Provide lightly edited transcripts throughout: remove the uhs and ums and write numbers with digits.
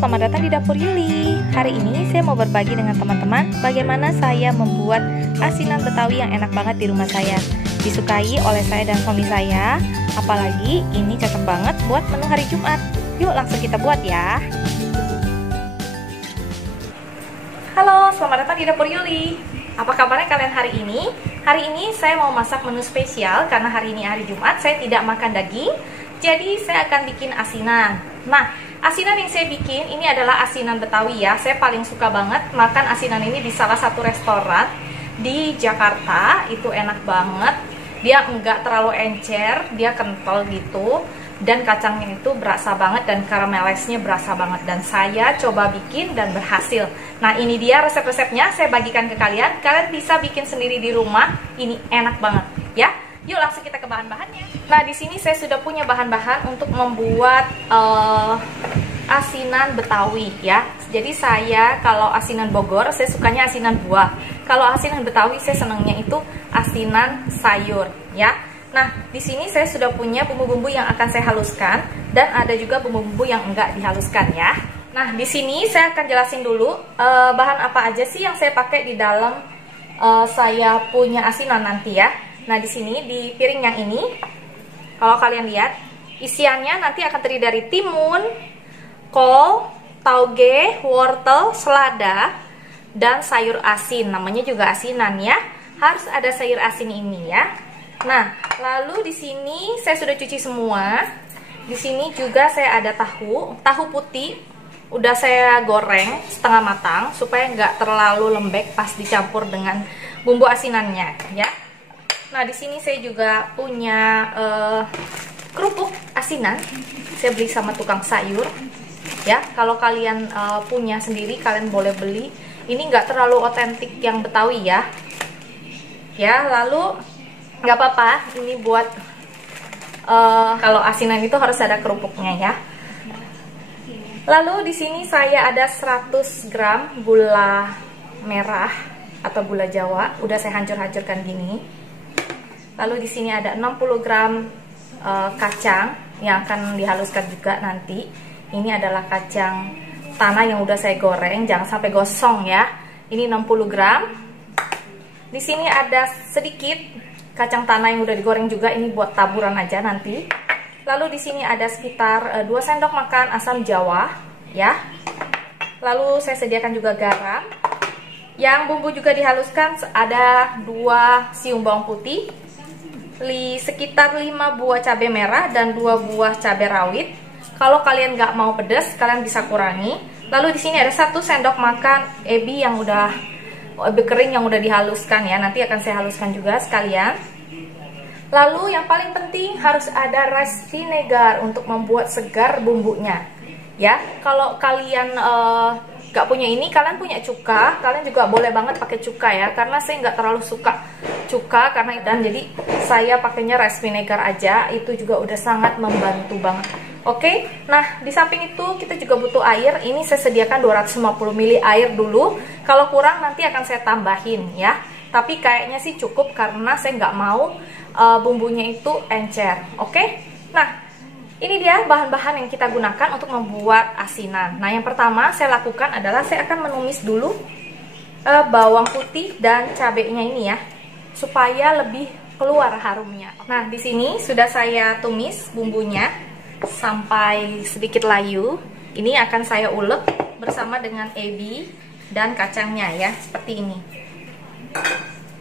selamat datang di Dapur Yuli. Hari ini saya mau berbagi dengan teman-teman bagaimana saya membuat asinan Betawi yang enak banget di rumah saya. Disukai oleh saya dan suami saya. Apalagi ini cocok banget buat menu hari Jumat. Yuk langsung kita buat ya. Halo, selamat datang di Dapur Yuli. Apa kabarnya kalian hari ini? Hari ini saya mau masak menu spesial karena hari ini hari Jumat, saya tidak makan daging. Jadi saya akan bikin asinan. Nah, asinan yang saya bikin ini adalah asinan Betawi ya. Saya paling suka banget makan asinan ini di salah satu restoran di Jakarta. Itu enak banget. Dia enggak terlalu encer, dia kental gitu. Dan kacangnya itu berasa banget dan karamelesnya berasa banget. Dan saya coba bikin dan berhasil. Nah, ini dia resep-resepnya, saya bagikan ke kalian. Kalian bisa bikin sendiri di rumah. Ini enak banget ya. Yuk langsung kita ke bahan-bahannya. Nah, di sini saya sudah punya bahan-bahan untuk membuat asinan Betawi ya. Jadi saya kalau asinan Bogor, saya sukanya asinan buah. Kalau asinan Betawi saya senangnya itu asinan sayur ya. Nah, di sini saya sudah punya bumbu-bumbu yang akan saya haluskan dan ada juga bumbu-bumbu yang enggak dihaluskan ya. Nah, di sini saya akan jelasin dulu bahan apa aja sih yang saya pakai di dalam saya punya asinan nanti ya. Nah, di sini di piring yang ini, kalau kalian lihat, isiannya nanti akan terdiri dari timun, kol, tauge, wortel, selada, dan sayur asin. Namanya juga asinan ya. Harus ada sayur asin ini ya. Nah, lalu di sini saya sudah cuci semua. Di sini juga saya ada tahu putih. Udah saya goreng setengah matang supaya nggak terlalu lembek pas dicampur dengan bumbu asinannya ya. Nah, di sini saya juga punya kerupuk asinan. Saya beli sama tukang sayur. Ya, kalau kalian punya sendiri, kalian boleh beli. Ini nggak terlalu otentik yang Betawi ya. Ya, lalu nggak apa-apa. Ini buat kalau asinan itu harus ada kerupuknya ya. Lalu di sini saya ada 100 gram gula merah atau gula Jawa. Udah saya hancur-hancurkan gini. Lalu di sini ada 60 gram kacang yang akan dihaluskan juga nanti. Ini adalah kacang tanah yang udah saya goreng, jangan sampai gosong ya. Ini 60 gram. Di sini ada sedikit kacang tanah yang udah digoreng juga, ini buat taburan aja nanti. Lalu di sini ada sekitar 2 sendok makan asam jawa ya. Lalu saya sediakan juga garam. Yang bumbu juga dihaluskan ada 2 siung bawang putih, sekitar 5 buah cabai merah dan 2 buah cabai rawit. Kalau kalian nggak mau pedas, kalian bisa kurangi. Lalu di sini ada 1 sendok makan ebi yang udah kering yang udah dihaluskan ya. Nanti akan saya haluskan juga sekalian. Lalu yang paling penting harus ada rice vinegar untuk membuat segar bumbunya. Ya, kalau kalian nggak punya ini, kalian punya cuka, kalian juga boleh banget pakai cuka ya. Karena saya nggak terlalu suka cuka karena dan jadi saya pakainya rice vinegar aja. Itu juga udah sangat membantu banget. Oke, nah di samping itu kita juga butuh air. Ini saya sediakan 250 ml air dulu. Kalau kurang nanti akan saya tambahin ya. Tapi kayaknya sih cukup karena saya nggak mau bumbunya itu encer. Oke, nah ini dia bahan-bahan yang kita gunakan untuk membuat asinan. Nah, yang pertama saya lakukan adalah saya akan menumis dulu bawang putih dan cabenya ini ya, supaya lebih keluar harumnya. Nah, di sini sudah saya tumis bumbunya sampai sedikit layu. Ini akan saya ulek bersama dengan ebi dan kacangnya ya, seperti ini.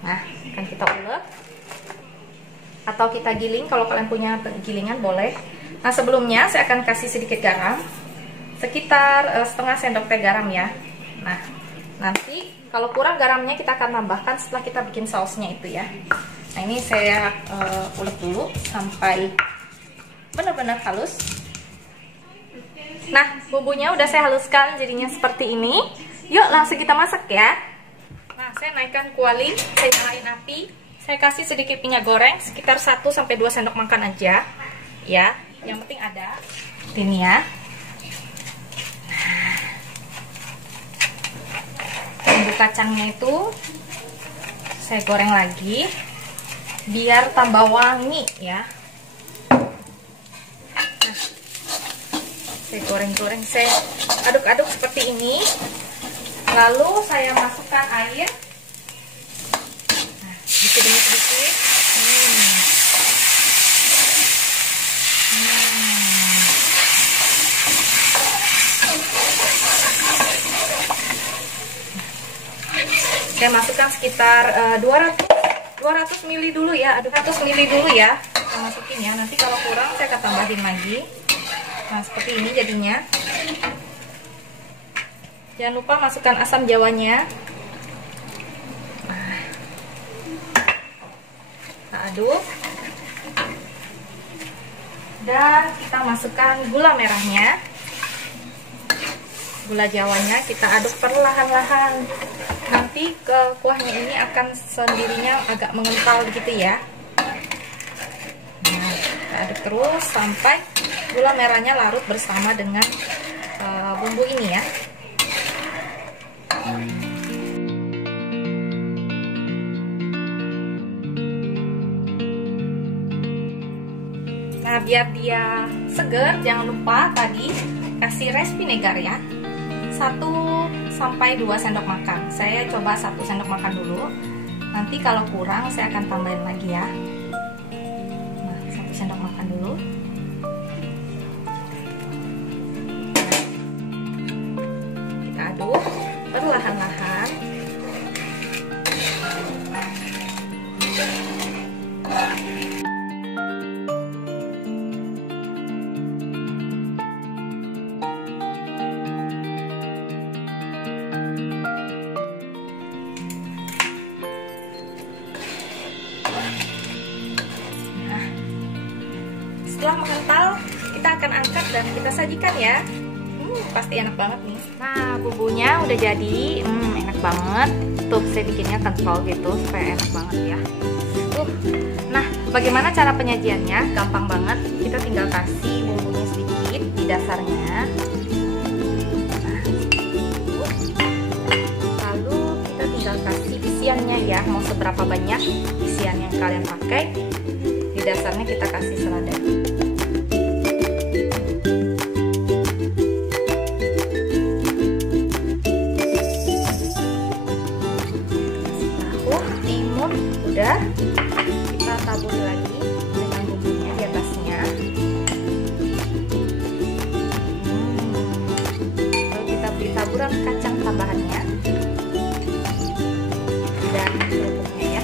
Nah, akan kita ulek atau kita giling, kalau kalian punya gilingan boleh. Nah, sebelumnya saya akan kasih sedikit garam, sekitar setengah sendok teh garam ya. Nah, nanti kalau kurang garamnya kita akan tambahkan setelah kita bikin sausnya itu ya. Nah, ini saya ulek dulu sampai benar-benar halus. Nah, bumbunya udah saya haluskan jadinya seperti ini. Yuk langsung kita masak ya. Nah, saya naikkan kuali, saya nyalain api. Saya kasih sedikit minyak goreng sekitar 1-2 sendok makan aja ya. Yang penting ada ini ya. Bumbu kacangnya itu saya goreng lagi biar tambah wangi ya. Nah, Saya goreng-goreng, saya aduk-aduk seperti ini. Lalu saya masukkan air. Nah, sedikit-sedikit. Saya masukkan sekitar 200 ml dulu ya, 200 ml dulu ya. Saya masukin ya. Nanti kalau kurang saya akan tambahin lagi. Nah, seperti ini jadinya. Jangan lupa masukkan asam jawanya. Nah, kita aduk. Dan kita masukkan gula merahnya. Gula jawanya kita aduk perlahan-lahan. Nanti ke kuahnya ini akan sendirinya agak mengental gitu ya. Nah, kita aduk terus sampai gula merahnya larut bersama dengan bumbu ini ya. Nah, biar dia seger, jangan lupa tadi kasih rice vinegar ya. 1-2 sendok makan. Saya coba 1 sendok makan dulu. Nanti kalau kurang saya akan tambahin lagi ya. Nah, 1 sendok makan dulu. Kita aduk perlahan-lahan. Setelah mengental, kita akan angkat dan kita sajikan ya. Pasti enak banget nih. Nah, bumbunya udah jadi. Enak banget. Tuh, saya bikinnya kental gitu supaya enak banget ya. Nah, bagaimana cara penyajiannya? Gampang banget. Kita tinggal kasih bumbunya sedikit di dasarnya. Nah, lalu kita tinggal kasih isiannya ya. Mau seberapa banyak isian yang kalian pakai. Di dasarnya kita kasih selada. Tahu, timun udah. Kita taburi lagi dengan bumbunya di atasnya. Lalu kita beri taburan kacang tambahannya dan kerupuknya ya.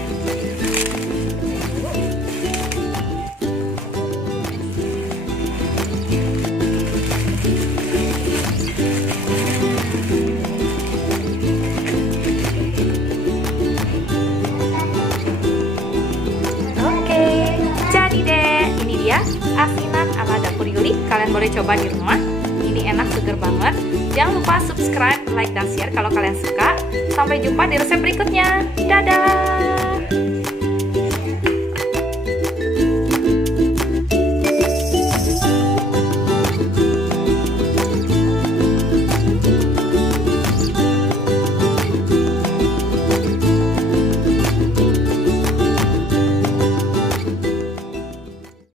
Asinan ala dapur Yuli. Kalian boleh coba di rumah. Ini enak, seger banget. Jangan lupa subscribe, like, dan share kalau kalian suka. Sampai jumpa di resep berikutnya. Dadah.